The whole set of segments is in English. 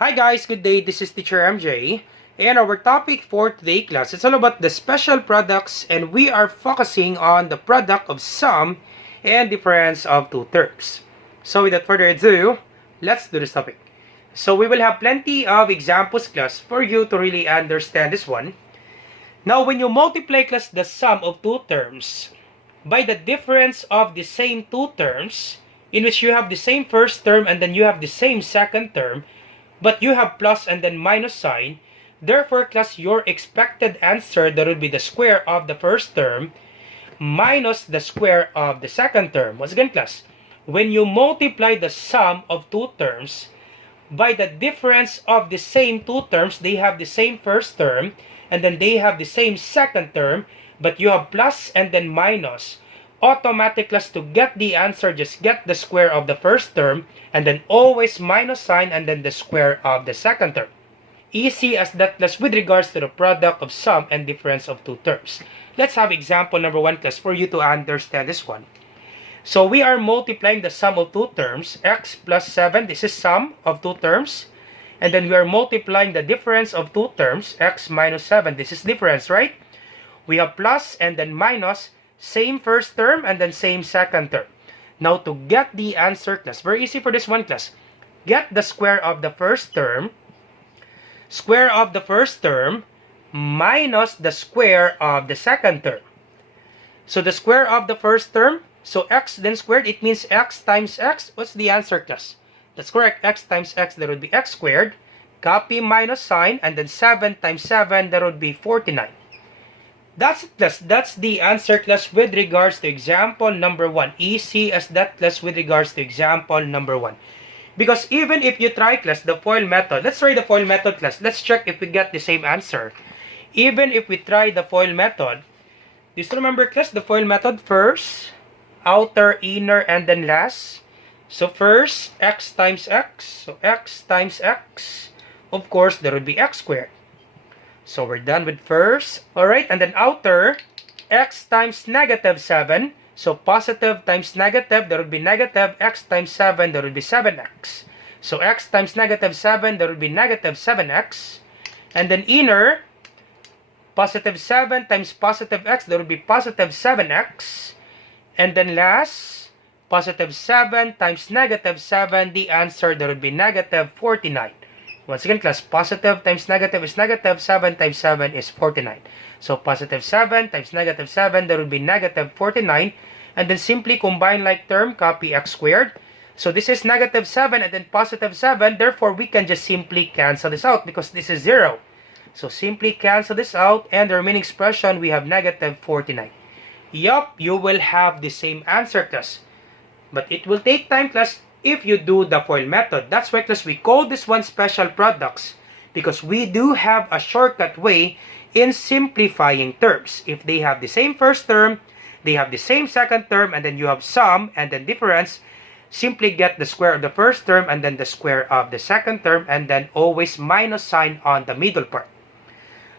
Hi guys, good day. This is Teacher MJ. And our topic for today class is all about the special products, and we are focusing on the product of sum and difference of two terms. So without further ado, let's do this topic. So we will have plenty of examples class for you to really understand this one. Now when you multiply class the sum of two terms by the difference of the same two terms, in which you have the same first term and then you have the same second term, but you have plus and then minus sign. Therefore, class, your expected answer, that would be the square of the first term minus the square of the second term. Once again, class, when you multiply the sum of two terms by the difference of the same two terms, they have the same first term and then they have the same second term, but you have plus and then minus. Automatic, class, to get the answer, just get the square of the first term and then always minus sign and then the square of the second term. Easy as that, class, with regards to the product of sum and difference of two terms. Let's have example number 1, class, for you to understand this one. So we are multiplying the sum of two terms, x plus 7, this is sum of two terms, and then we are multiplying the difference of two terms, x minus 7, this is difference, right? We have plus and then minus, same first term and then same second term. Now to get the answer, class, very easy for this one, class. Get the square of the first term minus the square of the second term. So the square of the first term, so x then squared, it means x times x. What's the answer, class? That's correct, x times x, that would be x squared. Copy minus sign, and then 7 times 7, that would be 49. That's it, class. That's the answer, class, with regards to example number 1. Easy as that, class, with regards to example number 1. Because even if you try, class, the FOIL method, let's try the FOIL method, class. Let's check if we get the same answer. Even if we try the FOIL method, do you still remember, class, the FOIL method? First, outer, inner, and then last. So first, x times x. So x times x. Of course, there would be x squared. So we're done with first. Alright, and then outer, x times negative 7. So positive times negative, that would be negative. X times 7, that would be 7x. So x times negative 7, that would be negative 7x. And then inner, positive 7 times positive x, that would be positive 7x. And then last, positive 7 times negative 7, the answer, that would be negative 49. Once again, class, positive times negative is negative, 7 times 7 is 49. So positive 7 times negative 7, that would be negative 49. And then simply combine like term, copy x squared. So this is negative 7 and then positive 7. Therefore, we can just simply cancel this out because this is 0. So simply cancel this out, and the remaining expression, we have negative 49. Yup, you will have the same answer, class. But it will take time, class, if you do the FOIL method. That's why, class, we call this one special products, because we do have a shortcut way in simplifying terms. If they have the same first term, they have the same second term, and then you have sum and then difference, simply get the square of the first term and then the square of the second term, and then always minus sign on the middle part.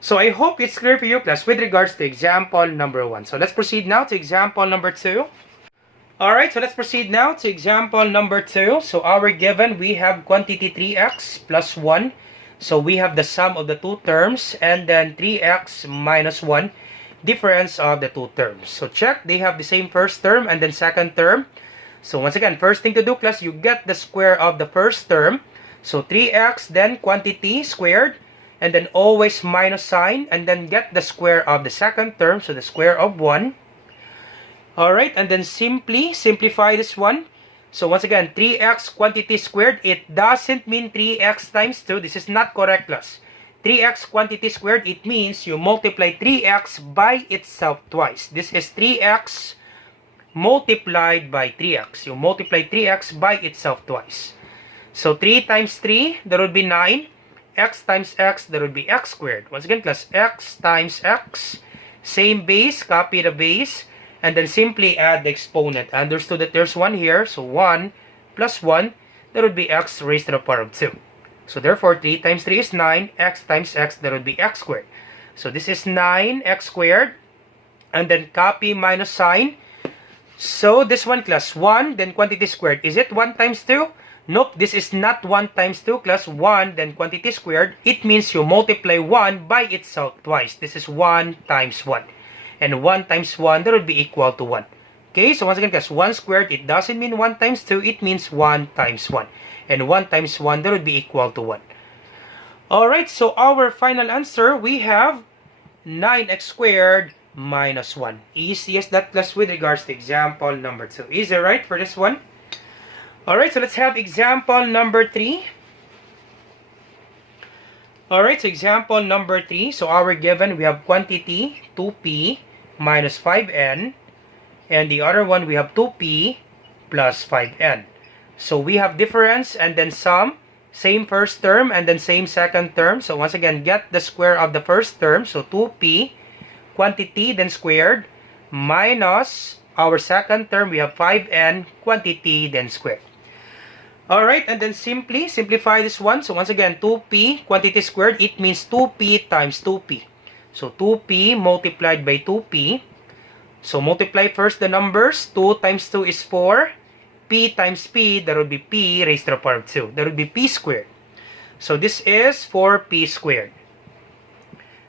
So I hope it's clear for you, class, with regards to example number 1. So let's proceed now to example number 2. Alright, so let's proceed now to example number 2. So our given, we have quantity 3x plus 1. So we have the sum of the two terms, and then 3x minus 1, difference of the two terms. So check, they have the same first term and then second term. So once again, first thing to do, class, you get the square of the first term. So 3x, then quantity squared, and then always minus sign, and then get the square of the second term, so the square of 1. Alright, and then simply simplify this one. So once again, 3x quantity squared, it doesn't mean 3x times 2. This is not correct, class. 3x quantity squared, it means you multiply 3x by itself twice. This is 3x multiplied by 3x. You multiply 3x by itself twice. So 3 times 3, that would be 9. X times x, that would be x squared. Once again, class, x times x. Same base, copy the base. And then simply add the exponent. Understood that there's 1 here. So 1 plus 1, that would be x raised to the power of 2. So therefore, 3 times 3 is 9. X times x, that would be x squared. So this is 9x squared. And then copy minus sign. So this one, class, 1, then quantity squared. Is it 1 times 2? Nope, this is not 1 times 2 plus 1, then quantity squared. It means you multiply 1 by itself twice. This is 1 times 1. And 1 times 1, that would be equal to 1. Okay, so once again, class, 1 squared, it doesn't mean 1 times 2. It means 1 times 1. And 1 times 1, that would be equal to 1. Alright, so our final answer, we have 9x squared minus 1. Easy as that, class, with regards to example number 2. Easy, right, for this one? Alright, so let's have example number 3. Alright, so example number 3. So our given, we have quantity 2p minus 5n. And the other one, we have 2p plus 5n. So we have difference and then sum. Same first term and then same second term. So once again, get the square of the first term. So 2p, quantity, then squared, minus our second term, we have 5n, quantity, then squared. Alright, and then simplify this one. So once again, 2p, quantity squared, it means 2p times 2p. So 2p multiplied by 2p. So multiply first the numbers. 2 times 2 is 4. P times p, that would be p raised to the power of 2. That would be p squared. So this is 4p squared.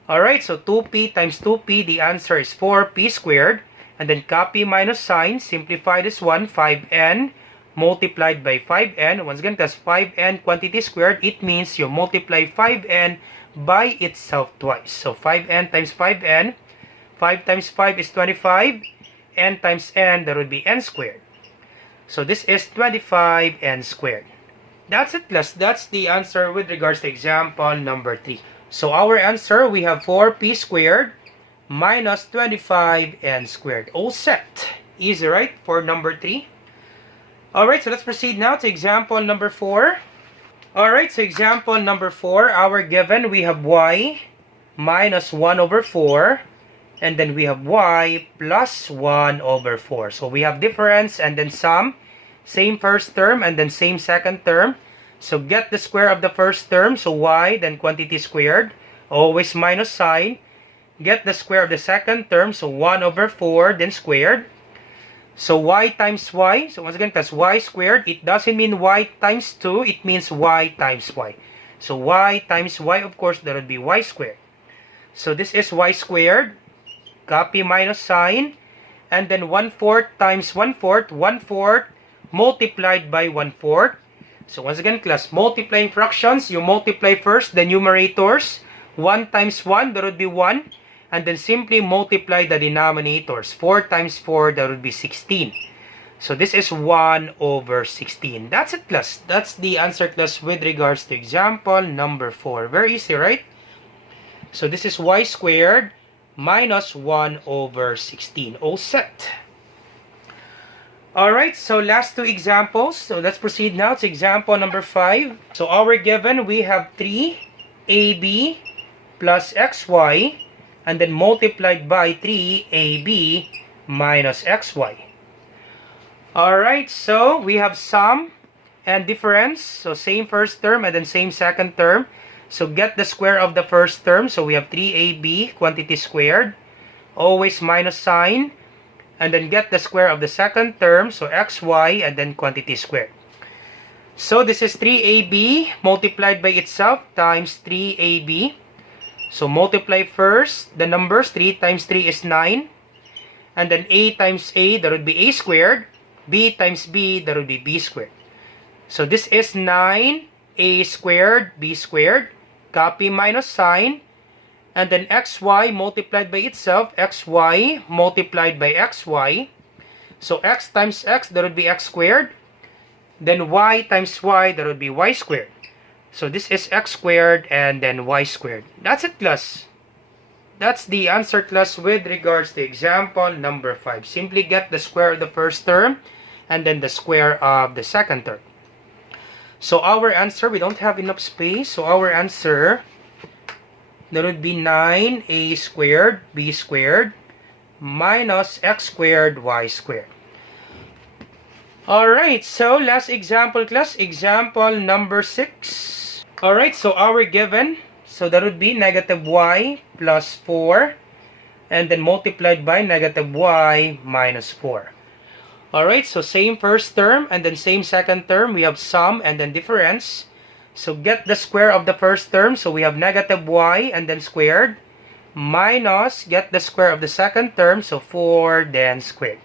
Alright, so 2p times 2p, the answer is 4p squared. And then copy minus sign, simplify this one, 5n multiplied by 5n. Once again, that's 5n quantity squared. It means you multiply 5n by itself twice. So 5n times 5n. 5 times 5 is 25. N times n, that would be n squared. So this is 25n squared. That's it, class. That's the answer with regards to example number 3. So our answer, we have 4p squared minus 25n squared. All set. Easy, right? For number 3. Alright, so let's proceed now to example number 4. Alright, so example number 4, our given, we have y minus 1 over 4. And then we have y plus 1 over 4. So we have difference and then sum. Same first term and then same second term. So get the square of the first term. So y, then quantity squared. Always minus sign. Get the square of the second term. So 1 over 4, then squared. So y times y. So once again, that's y squared. It doesn't mean y times 2. It means y times y. So y times y, of course, that would be y squared. So this is y squared. Copy minus sign. And then 1/4 times 1/4. 1/4 multiplied by 1/4. So once again, class, multiplying fractions, you multiply first the numerators. 1 times 1, that would be 1. And then simply multiply the denominators. 4 times 4, that would be 16. So this is 1 over 16. That's it, class. That's the answer, class, with regards to example number 4. Very easy, right? So this is y squared minus 1 over 16. All set. Alright, so last two examples. So let's proceed now to example number 5. So our given, we have 3ab plus xy and then multiplied by 3ab minus xy. Alright, so we have sum and difference. So same first term and then same second term. So get the square of the first term. So we have 3ab quantity squared. Always minus sign. And then get the square of the second term. So xy and then quantity squared. So this is 3ab multiplied by itself times 3ab. So multiply first the numbers. 3 times 3 is 9. And then a times a, that would be a squared. B times b, that would be b squared. So this is 9a squared, b squared. Copy minus sign. And then xy multiplied by itself. Xy multiplied by xy. So x times x, that would be x squared. Then y times y, that would be y squared. So this is x squared and then y squared. That's it, class. That's the answer, class, with regards to example number 5. Simply get the square of the first term and then the square of the second term. So our answer, we don't have enough space. So our answer, that would be 9a squared b squared minus x squared y squared. Alright, so last example, class. Example number 6. Alright, so our given, so that would be negative y plus 4 and then multiplied by negative y minus 4. Alright, so same first term and then same second term. We have sum and then difference. So get the square of the first term. So we have negative y and then squared. Minus, get the square of the second term. So 4 then squared.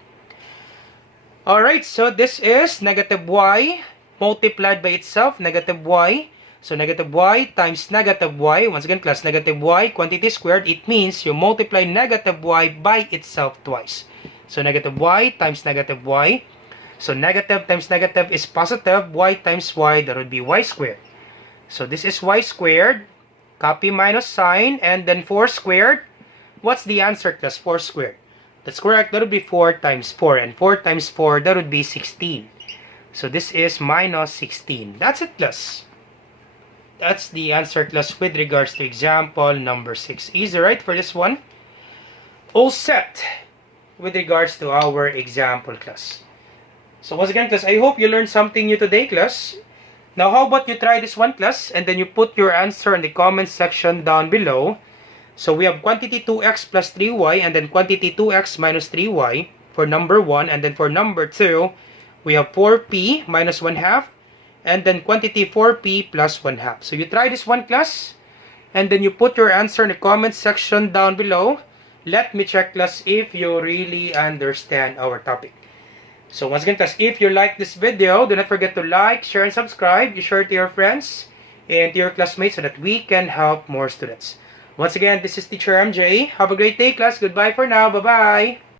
Alright, so this is negative y multiplied by itself, negative y. So negative y times negative y. Once again, class, negative y, quantity squared. It means you multiply negative y by itself twice. So negative y times negative y. So negative times negative is positive. Y times y, that would be y squared. So this is y squared. Copy minus sign. And then 4 squared. What's the answer, class? 4 squared. That's correct. That would be 4 times 4. And 4 times 4, that would be 16. So this is minus 16. That's it, class. That's the answer, class, with regards to example number 6. Easy, right, for this one? All set with regards to our example, class. So once again, class, I hope you learned something new today, class. Now, how about you try this one, class, and then you put your answer in the comment section down below. So we have quantity 2x plus 3y and then quantity 2x minus 3y for number 1. And then for number 2, we have 4p minus 1/2 and then quantity 4p plus 1/2. So you try this one, class, and then you put your answer in the comment section down below. Let me check, class, if you really understand our topic. So once again, class, if you like this video, do not forget to like, share, and subscribe. You share it to your friends and to your classmates so that we can help more students. Once again, this is Teacher MJ. Have a great day, class. Goodbye for now. Bye-bye.